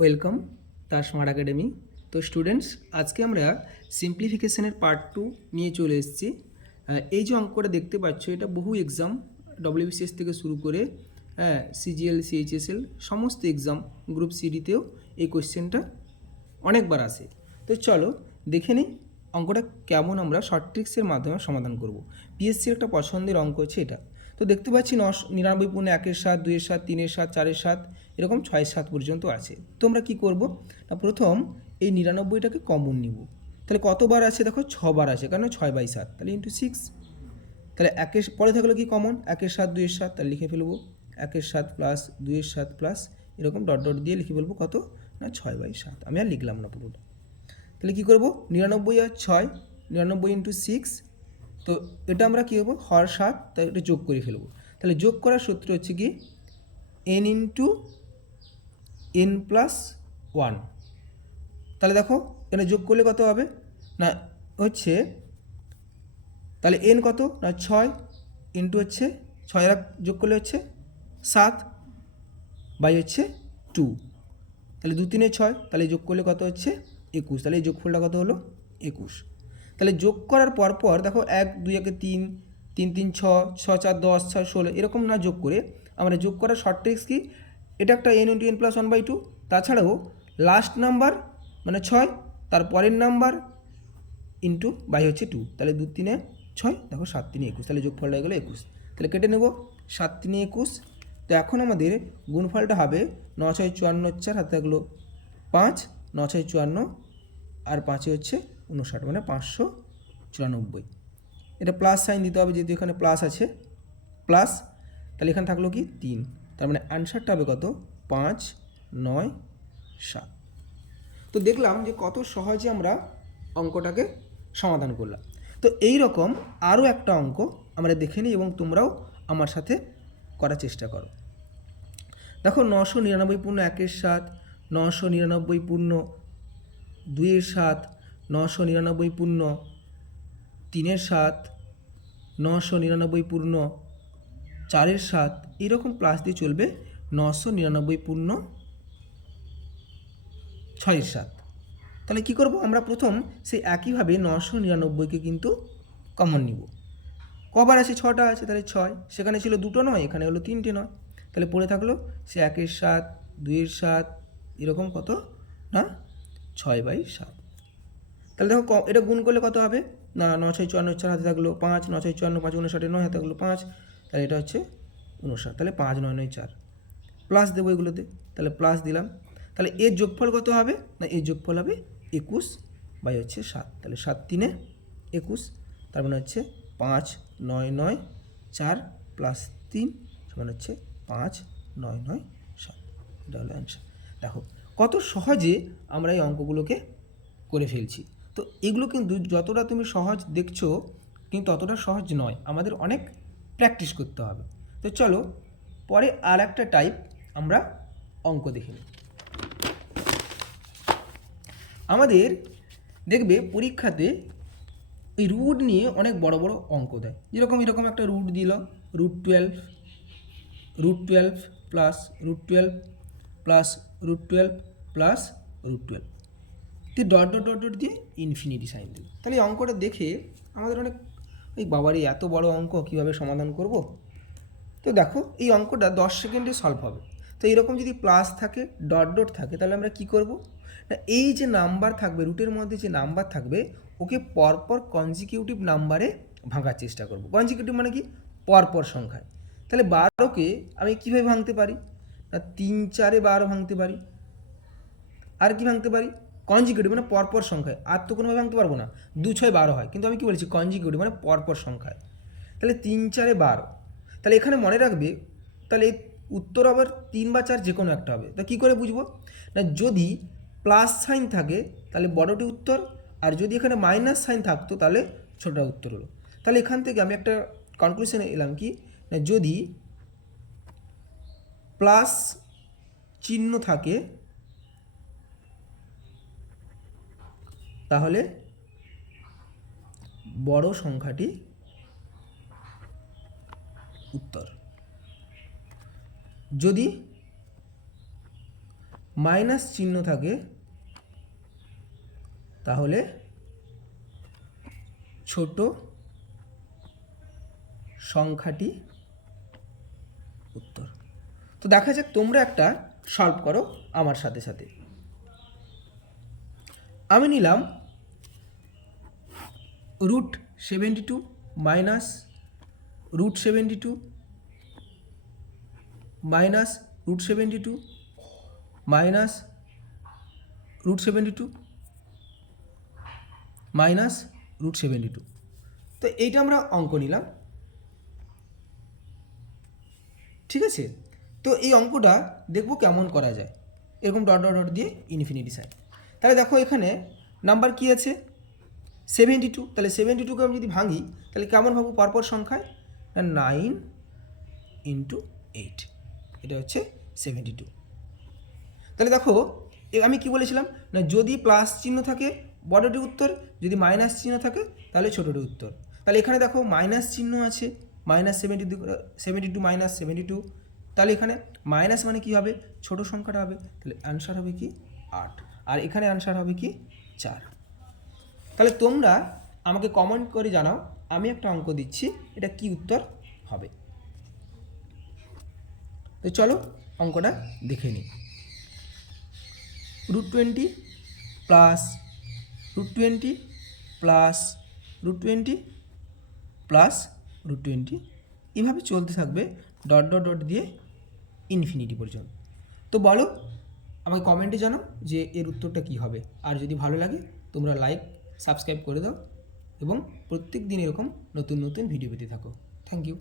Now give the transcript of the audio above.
Welcome তার smart academy. তো students, আজকে আমরা সিম্পলিফিকেশনের পার্ট 2 নিয়ে চলে এসেছি। এই যে অঙ্কটা দেখতে পাচ্ছ, এটা বহু এক্সাম ডব্লিউবিসিএস থেকে শুরু করে সিজিএল সিএইচএসএল সমস্ত এক্সাম গ্রুপ সিডিতেও এই কোয়েশ্চেনটা অনেকবার আসে। তো চলো দেখে নিই অঙ্কটা কেমন আমরা শর্ট ট্রিক্সের মাধ্যমে সমাধান করব। পিএসসির একটা পছন্দের অঙ্ক হচ্ছে এটা। তো দেখতে পাচ্ছি 99.1-7, 2-7, 3-7, 4-7 এরকম 6-7 পর্যন্ত আছে। তো আমরা কী করব না, প্রথম এই 99টাকে কমন নিব। তাহলে কতবার আছে দেখো, 6বার আছে, কারণ 6/7, তাহলে ইন্টু 6। তাহলে একের পরে থাকলো কি কমন, 1-7, 2-7, তাহলে লিখে ফেলবো 1-7 প্লাস 2-7 প্লাস এরকম ডট ডট দিয়ে লিখে ফেলবো কত না 6/7। আমি আর লিখলাম না পুরোটা। তাহলে কী করবো, 99 আর 6, 99 ইন্টু 6। তো এটা আমরা কী করবো, হর 7, তাই এটা যোগ করে ফেলবো। তাহলে যোগ করার সূত্র হচ্ছে কি n ইন্টু n+1। তাহলে দেখো এটা যোগ করলে কত হবে না, হচ্ছে তাহলে n কত না 6 ইন্টু হচ্ছে 6 আর যোগ করলে হচ্ছে 7 বাই হচ্ছে 2। তাহলে 2×3=6, তাহলে যোগ করলে কত হচ্ছে 21। তাহলে এই যোগফলটা কত হলো 21। তাহলে যোগ করার পর দেখো 1 2 একে 3, 3 3 6, 6 4 10, 6 16 এরকম না যোগ করে আমরা যোগ করার শর্ট ট্রিক্স কি, এটা একটা n ইন্টু n+1/2। তাছাড়াও লাস্ট নাম্বার মানে 6, তার পরের নাম্বার ইন্টু বাই হচ্ছে 2। তাহলে 2×3=6, দেখো 7×3=21, তাহলে যোগফলটা হয়ে গেলো 21। তাহলে কেটে নেব 7×3=21। তো এখন আমাদের গুণফলটা হবে 9×6=54, হাতে থাকলো 5, 9×6=54 আর 5 হচ্ছে 59, মানে 594। এটা প্লাস সাইন দিতে হবে, যেহেতু এখানে প্লাস আছে প্লাস। তাহলে এখানে থাকলো কি 3, তার মানে অ্যান্সারটা হবে কত 5 9 7। তো দেখলাম যে কত সহজে আমরা অঙ্কটাকে সমাধান করলাম। তো এই রকম আরও একটা অঙ্ক আমরা দেখে নিই এবং তোমরাও আমার সাথে করার চেষ্টা করো। দেখো 999.1-7, 999.2-7, 999.3-7, 999.4-7 এরকম প্লাস দিয়ে চলবে 999.6-7। তাহলে কী করব, আমরা প্রথম সেই একইভাবে 999কে কিন্তু কমন নিব। কবার আছে 6টা আছে, তাহলে 6, সেখানে ছিল 2টো নয়, এখানে হলো 3টে নয়। তাহলে পড়ে থাকলো সে 1-7, 2-7 এরকম কত না 6/7। তাহলে দেখো এটা গুণ করলে কত হবে না 9×6=54, হাতে থাকলো 5, 9×6=54, 5×59 হাতে থাকলো 5, তাহলে এটা হচ্ছে 59। তাহলে 5×9=4 প্লাস দেবো এগুলোতে, তাহলে প্লাস দিলাম। তাহলে এর যোগফল কত হবে না, এর যোগফল হবে 21/7। তাহলে 7×3=21, তার মানে হচ্ছে 5×9=4 প্লাস 3 সমান হচ্ছে 5×9=7। এটা হলো অ্যান্সার। দেখো কত সহজে আমরা এই অঙ্কগুলোকে করে ফেলছি। তো এগুলো কিন্তু যতটা তুমি সহজ দেখছো কিন্তু ততটা সহজ নয়, আমাদের অনেক প্র্যাকটিস করতে হবে। তো চলো পরে আর একটা টাইপ আমরা অঙ্ক দেখে নিই। আমাদের দেখবে পরীক্ষাতে এই রুট নিয়ে অনেক বড় বড় অঙ্ক দেয়, যেরকম এরকম একটা রুট দিল, √12 প্লাস √12 প্লাস √12 প্লাস √12 দিয়ে ডট ডট ডট ডট দিয়ে ইনফিনিটি সাইন দিল। তাহলে এই অঙ্কটা দেখে আমাদের অনেক এই বাবারই এত বড় অঙ্ক কীভাবে সমাধান করব। তো দেখো এই অঙ্কটা 10 সেকেন্ডে সলভ হবে। তো এরকম যদি প্লাস থাকে ডট ডট থাকে তাহলে আমরা কি করব না, এই যে নাম্বার থাকবে রুটের মধ্যে যে নাম্বার থাকবে ওকে পরপর কনজিকিউটিভ নাম্বারে ভাঙার চেষ্টা করব। কনজিকিউটিভ মানে কি, পরপর সংখ্যায়। তাহলে 12কে আমি কীভাবে ভাঙতে পারি না, 3×4=12 ভাঙতে পারি। আর কি ভাঙতে পারি, কনজিকিউটিভ মানে পরপর সংখ্যায়। আর তো কোনোভাবে ভাঙতে পারবো না, 2×6=12 হয়, কিন্তু আমি কি বলেছি কনজিকিউটিভ মানে পরপর সংখ্যায়। তাহলে 3×4=12। তাহলে এখানে মনে রাখবে, তাহলে উত্তর আবার 3 বা 4 যে কোনো একটা হবে। তা কী করে বুঝবো না, যদি প্লাস সাইন থাকে তাহলে বড়টি উত্তর, আর যদি এখানে মাইনাস সাইন থাকতো তাহলে ছোটটা উত্তর হলো। তাহলে এখান থেকে আমি একটা কনক্লুশনে এলাম কি না, যদি প্লাস চিহ্ন থাকে তাহলে বড় সংখ্যাটি উত্তর। যদি মাইনাস চিহ্ন থাকে তাহলে ছোট সংখ্যাটি উত্তর। তো দেখা যাক তোমরা একটা সলভ করো আমার সাথে সাথে। আমি নিলাম √72 মাইনাস √72 মাইনাস √72 মাইনাস √72 মাইনাস √72। তো এইটা আমরা অঙ্ক নিলাম, ঠিক আছে। তো এই অঙ্কটা দেখব কেমন করা যায়, এরকম ডট ডট ডট দিয়ে ইনফিনিটি সাইন। তাহলে দেখো এখানে নাম্বার কি আছে 72, তাহলে 72কে আমি যদি ভাঙি তাহলে কেমন ভাবো পরপর সংখ্যায়, 9 × 8, এটা হচ্ছে 72। তাহলে দেখো আমি কি বলেছিলাম না, যদি প্লাস চিহ্ন থাকে বড়টির উত্তর, যদি মাইনাস চিহ্ন থাকে তাহলে ছোটোটির উত্তর। তাহলে এখানে দেখো মাইনাস চিহ্ন আছে, -72 মাইনাস 72, তাহলে এখানে মাইনাস মানে কি হবে, ছোট সংখ্যাটা হবে, তাহলে অ্যান্সার হবে কি 8, আর এখানে অ্যান্সার হবে কি 4। তাহলে তোমরা আমাকে কমেন্ট করে জানাও, আমি একটা অঙ্ক দিচ্ছি, এটা কি উত্তর হবে। তো চলো অঙ্কটা দেখে নিই। √20 প্লাস √20 প্লাস √20 প্লাস √20, এভাবে চলতে থাকবে ডট ডট ডট দিয়ে ইনফিনিটি পর্যন্ত। তো বলো, আমাকে কমেন্টে জানাও যে এর উত্তরটা কী হবে। আর যদি ভালো লাগে তোমরা লাইক সাবস্ক্রাইব করে দাও এবং প্রত্যেক দিন এরকম নতুন নতুন ভিডিও পেতে থাকো। Thank you.